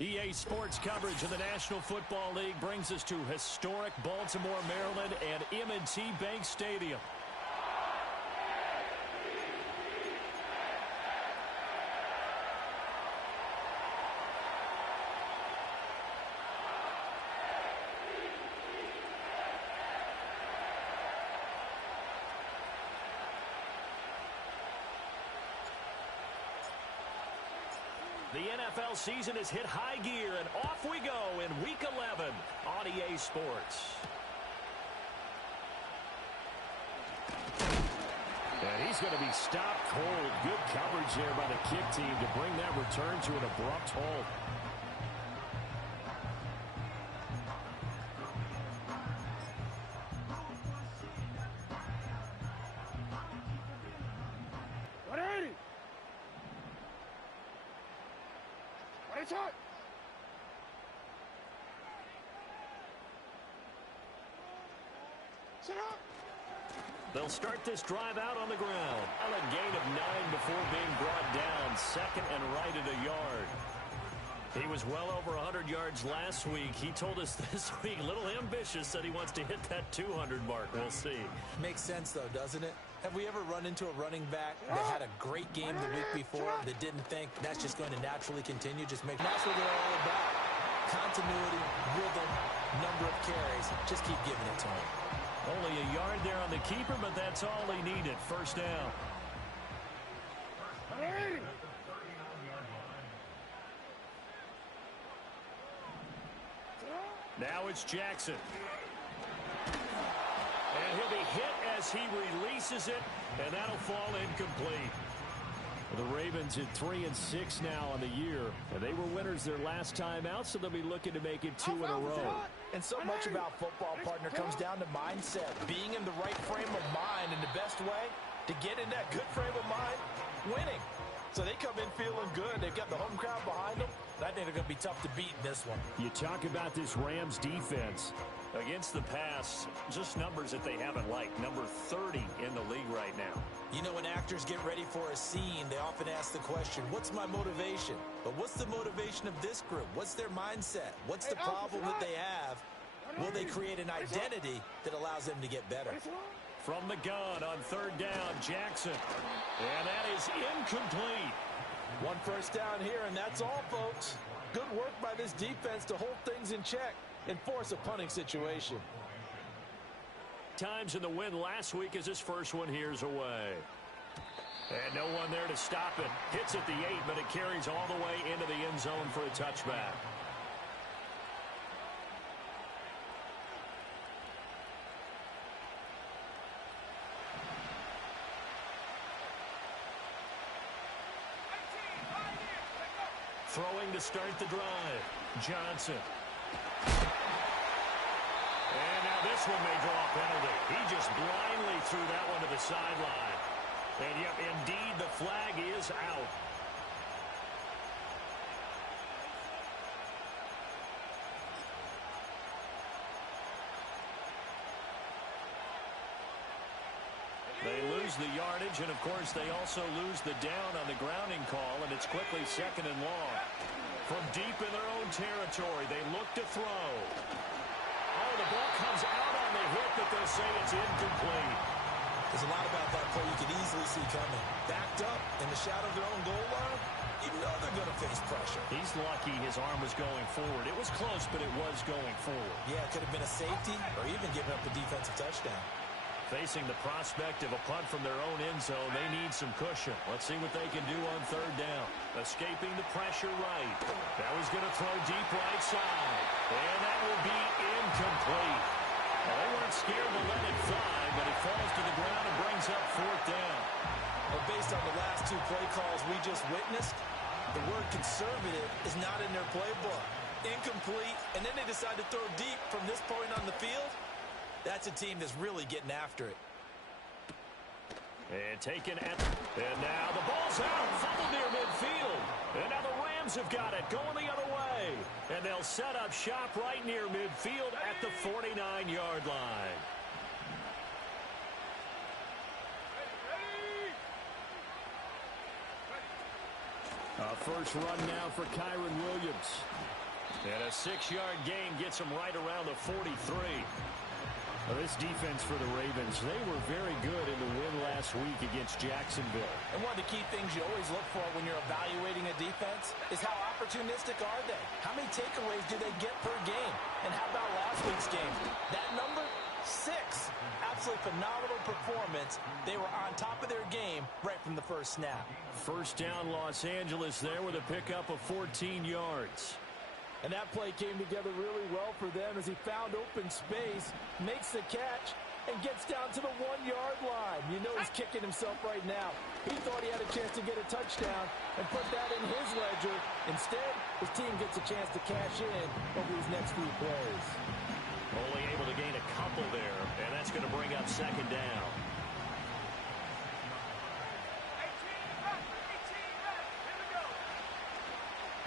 EA Sports coverage of the National Football League brings us to historic Baltimore, Maryland and M&T Bank Stadium. The NFL season has hit high gear, and off we go in Week 11 on EA Sports. And he's going to be stopped cold. Good coverage there by the kick team to bring that return to an abrupt halt. They'll start this drive out on the ground. A gain of 9 before being brought down. Second and right at a yard. He was well over 100 yards last week. He told us this week, a little ambitious, said he wants to hit that 200 mark. We'll see. Makes sense, though, doesn't it? Have we ever run into a running back that had a great game the week before that didn't think that's just going to naturally continue? That's what they're all about. Continuity, rhythm, number of carries. Just keep giving it to him. Only a yard there on the keeper, but that's all he needed. First down. Now it's Jackson. And he'll be hit as he releases it, and that'll fall incomplete. The Ravens at 3-6 now on the year, and they were winners their last time out, so they'll be looking to make it 2 in a row. And so much about football, partner, comes down to mindset. Being in the right frame of mind, and the best way to get in that good frame of mind, winning. So they come in feeling good. They've got the home crowd behind them. I think they're going to be tough to beat in this one. You talk about this Rams defense. Against the pass, just numbers that they haven't liked. Number 30 in the league right now. You know, when actors get ready for a scene, they often ask the question, what's my motivation? But what's the motivation of this group? What's their mindset? What's the problem that they have? Will they create an identity that allows them to get better? From the gun on third down, Jackson. And that is incomplete. 1 first down here, and that's all, folks. Good work by this defense to hold things in check and force a punting situation. Times in the win last week as his first one here's away. And no one there to stop it. Hits at the 8, but it carries all the way into the end zone for a touchback. Throwing to start the drive. Johnson. And now this one may draw a penalty. He just blindly threw that one to the sideline. And yep, indeed, the flag is out. They lose the yardage, and of course they also lose the down on the grounding call, and it's quickly 2nd and long. From deep in their own territory, they look to throw. Oh, the ball comes out on the hit, but they'll say it's incomplete. There's a lot about that play. You can easily see coming. Backed up in the shadow of their own goal line, you know they're going to face pressure. He's lucky his arm was going forward. It was close, but it was going forward. Yeah, it could have been a safety or even giving up a defensive touchdown. Facing the prospect of a punt from their own end zone, they need some cushion. Let's see what they can do on third down. Escaping the pressure right. That was going to throw deep right side. And that will be incomplete. Well, they weren't scared to let it fly, but it falls to the ground and brings up fourth down. Well, based on the last two play calls we just witnessed, the word conservative is not in their playbook. Incomplete, and then they decide to throw deep from this point on the field. That's a team that's really getting after it. And taken at... And now the ball's out. Fumbled near midfield. And now the Rams have got it. Going the other way. And they'll set up shop right near midfield at the 49-yard line. First run now for Kyron Williams. And a 6-yard gain gets him right around the 43. Well, this defense for the Ravens, they were very good in the win last week against Jacksonville. And one of the key things you always look for when you're evaluating a defense is how opportunistic are they? How many takeaways do they get per game? And how about last week's game? That number, 6. Absolutely phenomenal performance. They were on top of their game right from the first snap. First down, Los Angeles there with a pickup of 14 yards. And that play came together really well for them as he found open space, makes the catch, and gets down to the 1-yard line. You know he's kicking himself right now. He thought he had a chance to get a touchdown and put that in his ledger. Instead, his team gets a chance to cash in over these next few plays. Only able to gain a couple there, and that's going to bring up second down.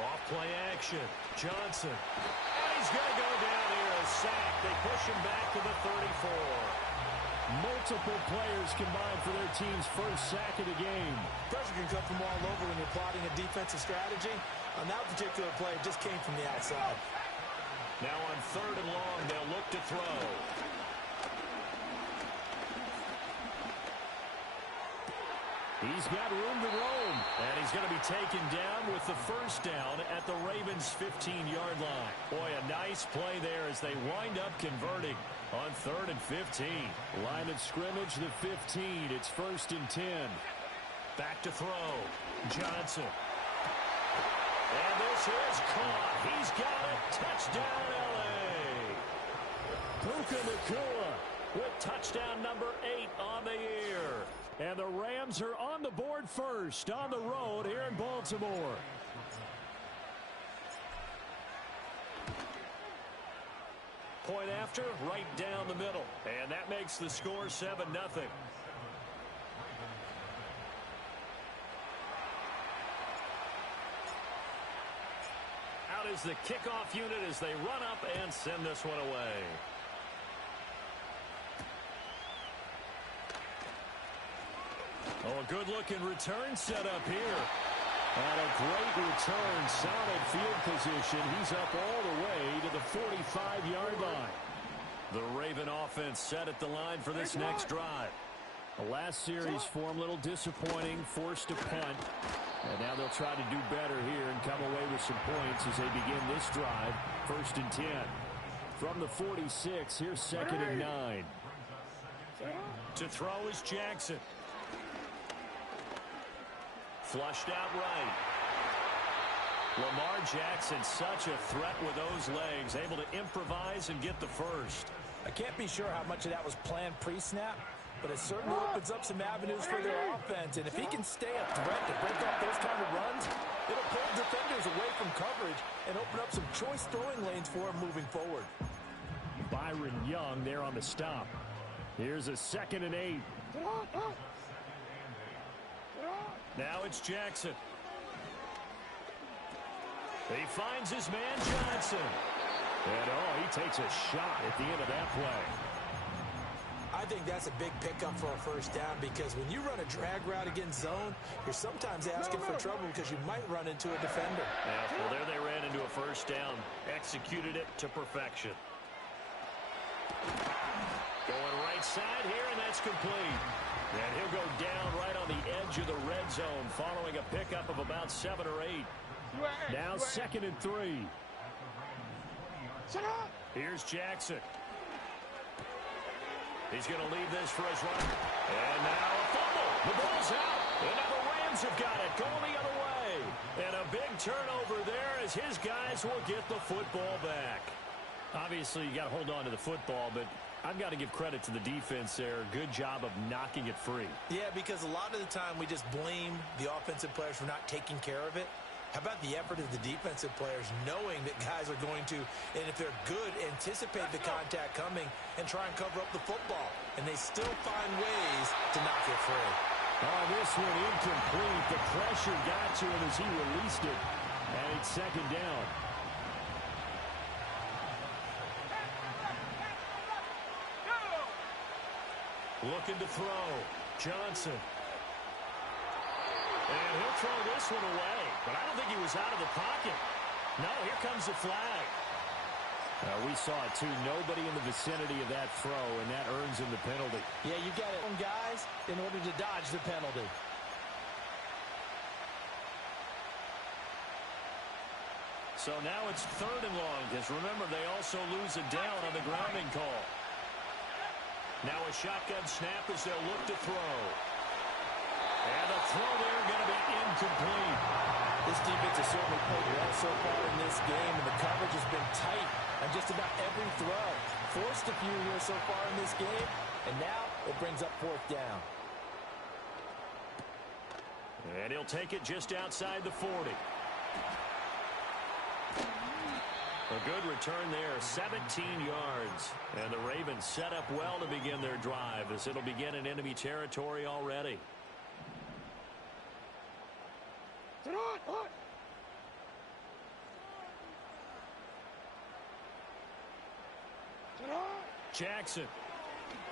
Off-play action. Johnson. And he's going to go down here. A sack. They push him back to the 34. Multiple players combined for their team's first sack of the game. Pressure can come from all over when you're plotting a defensive strategy. On that particular play, it just came from the outside. Now on third and long, they'll look to throw. He's got room to roam, and he's going to be taken down with the first down at the Ravens' 15-yard line. Boy, a nice play there as they wind up converting on third and 15. Line of scrimmage, the 15. It's first and 10. Back to throw. Johnson. And this is caught. He's got it. Touchdown, L.A. Puka Nacua with touchdown number 8 on the year. And the Rams are on the board first on the road here in Baltimore. Point after, right down the middle. And that makes the score 7-0. Out is the kickoff unit as they run up and send this one away. Oh, a good-looking return set up here. And a great return, solid field position. He's up all the way to the 45-yard line. The Raven offense set at the line for this next drive. The last series for him, a little disappointing, forced to punt. And now they'll try to do better here and come away with some points as they begin this drive. First and 10. From the 46, here's second and 9. To throw is Jackson. Flushed out right. Lamar Jackson, such a threat with those legs, able to improvise and get the first. I can't be sure how much of that was planned pre-snap, but it certainly opens up some avenues for their offense. And if he can stay a threat to break off those kind of runs, it'll pull defenders away from coverage and open up some choice throwing lanes for him moving forward. Byron Young there on the stop. Here's a second and 8. Now it's Jackson. He finds his man Johnson. And, he takes a shot at the end of that play. I think that's a big pickup for a first down because when you run a drag route against zone, you're sometimes asking for trouble because you might run into a defender. Yeah, well, there they ran into a first down. Executed it to perfection. Going right side here, and that's complete. And he'll go down right on the edge of the red zone following a pickup of about 7 or 8. Now 2nd and 3. Here's Jackson. He's going to leave this for his run. And now a fumble. The ball's out. And now the Rams have got it going the other way. And a big turnover there as his guys will get the football back. Obviously, you got to hold on to the football, but I've got to give credit to the defense there. Good job of knocking it free. Yeah, because a lot of the time we just blame the offensive players for not taking care of it. How about the effort of the defensive players knowing that guys are going to, and if they're good, anticipate the contact coming and try and cover up the football. And they still find ways to knock it free. Oh, this one incomplete. The pressure got to him as he released it. And it's 2nd down. Looking to throw. Johnson. And he'll throw this one away. But I don't think he was out of the pocket. No, here comes the flag. We saw it, too. Nobody in the vicinity of that throw, and that earns him the penalty. Yeah, you got it, guys, in order to dodge the penalty. So now it's 3rd and long, because remember, they also lose a down on the grounding call. Now a shotgun snap as they'll look to throw. And the throw there going to be incomplete. This defense has certainly played well so far in this game, and the coverage has been tight on just about every throw. Forced a few here so far in this game, and now it brings up 4th down. And he'll take it just outside the 40. A good return there, 17 yards. And the Ravens set up well to begin their drive as it'll begin in enemy territory already. Jackson.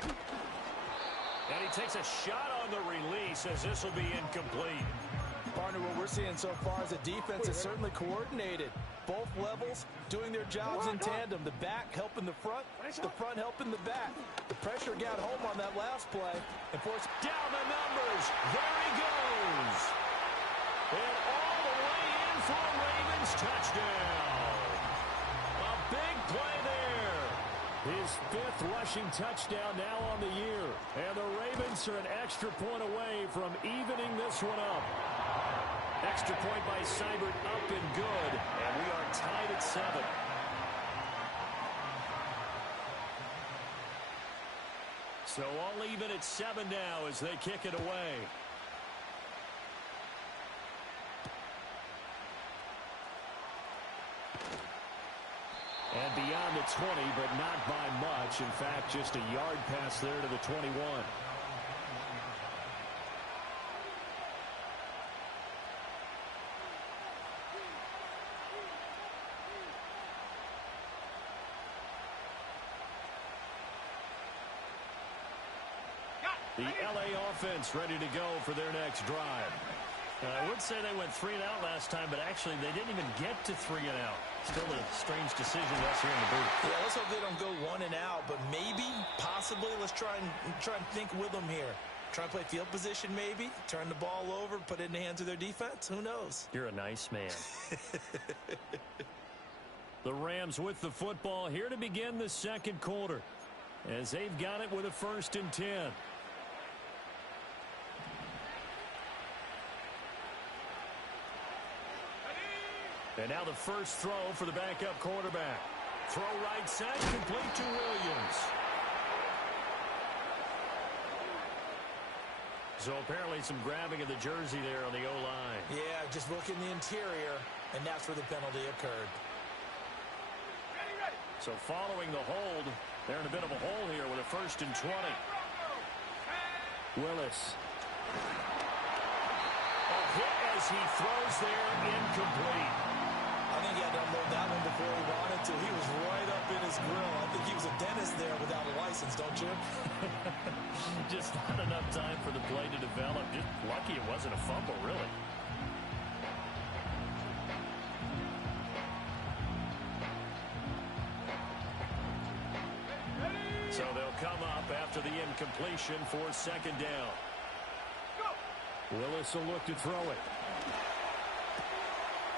And he takes a shot on the release as this will be incomplete. Partner, what we're seeing so far is a defense that's certainly coordinated. Both levels doing their jobs in tandem. The back helping the front helping the back. The pressure got home on that last play and forced down the numbers. There he goes. And all the way in for a Ravens touchdown. A big play there. His 5th rushing touchdown now on the year. And the Ravens are an extra point away from evening this one up. Extra point by Seibert up and good. And we are tied at 7. So all even at 7 now as they kick it away. And beyond the 20, but not by much. In fact, just a yard pass there to the 21. The LA offense ready to go for their next drive. I would say they went 3 and out last time, but actually they didn't even get to 3 and out. Still a strange decision to us here in the booth. Yeah, let's hope they don't go 1 and out, but maybe, possibly, let's try and think with them here. Try and play field position maybe, turn the ball over, put it in the hands of their defense. Who knows? You're a nice man. The Rams with the football here to begin the 2nd quarter as they've got it with a 1st and 10. And now the first throw for the backup quarterback. Throw right side, complete to Williams. So apparently some grabbing of the jersey there on the O-line. Yeah, just look in the interior, and that's where the penalty occurred. So following the hold, they're in a bit of a hole here with a 1st and 20. Willis. A hit as he throws there, incomplete. I think he had to unload that one before he wanted to. He was right up in his grill. I think he was a dentist there without a license, don't you? Just not enough time for the play to develop. Just lucky it wasn't a fumble, really. So they'll come up after the incompletion for 2nd down. Willis will look to throw it.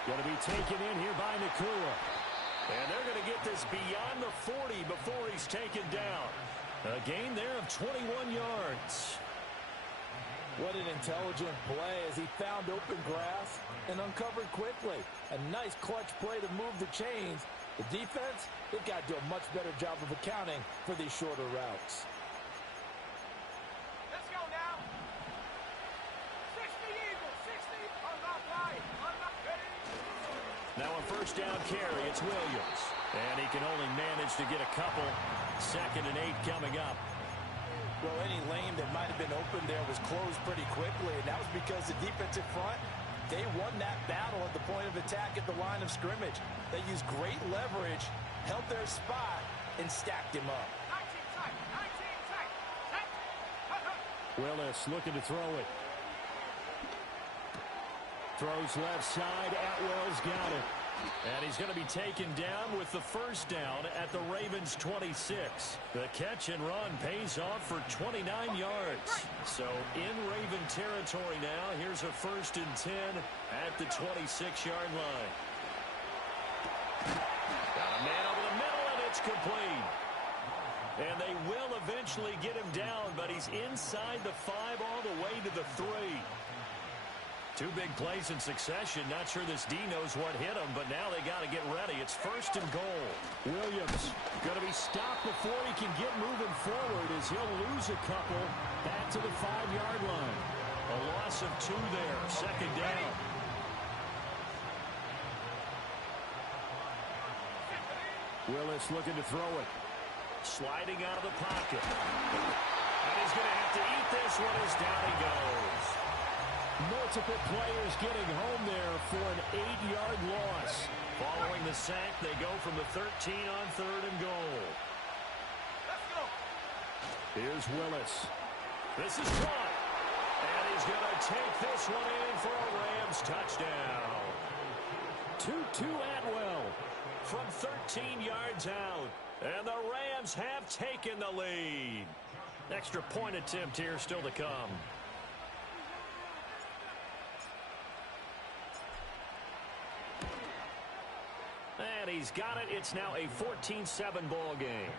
Going to be taken in here by Nakua. And they're going to get this beyond the 40 before he's taken down. A gain there of 21 yards. What an intelligent play as he found open grass and uncovered quickly. A nice clutch play to move the chains. The defense, they've got to do a much better job of accounting for these shorter routes. Let's go now. 60 Eagles, 60 on the right, on the ready. Now a first down carry, it's Williams. And he can only manage to get a couple. 2nd and 8 coming up. Well, any lane that might have been open there was closed pretty quickly, and that was because the defensive front, they won that battle at the point of attack at the line of scrimmage. They used great leverage, held their spot, and stacked him up. 19 tight, 19 tight. Willis looking to throw it. Throws left side. Atwell's got it. And he's going to be taken down with the first down at the Ravens' 26. The catch and run pays off for 29 yards. So in Raven territory now, here's a 1st and 10 at the 26-yard line. Got a man over the middle, and it's complete. And they will eventually get him down, but he's inside the 5 all the way to the 3. 2 big plays in succession. Not sure this D knows what hit him, but now they got to get ready. It's 1st and goal. Williams going to be stopped before he can get moving forward as he'll lose a couple back to the 5-yard line. A loss of 2 there. 2nd down. Willis looking to throw it. Sliding out of the pocket. And he's going to have to eat this one as down he goes. Multiple players getting home there for an 8-yard loss. Following the sack, they go from the 13 on 3rd and goal. Let's go. Here's Willis. This is caught. And he's going to take this one in for a Rams touchdown. 2-2 Atwell from 13 yards out. And the Rams have taken the lead. Extra point attempt here still to come. And he's got it. It's now a 14-7 ball game.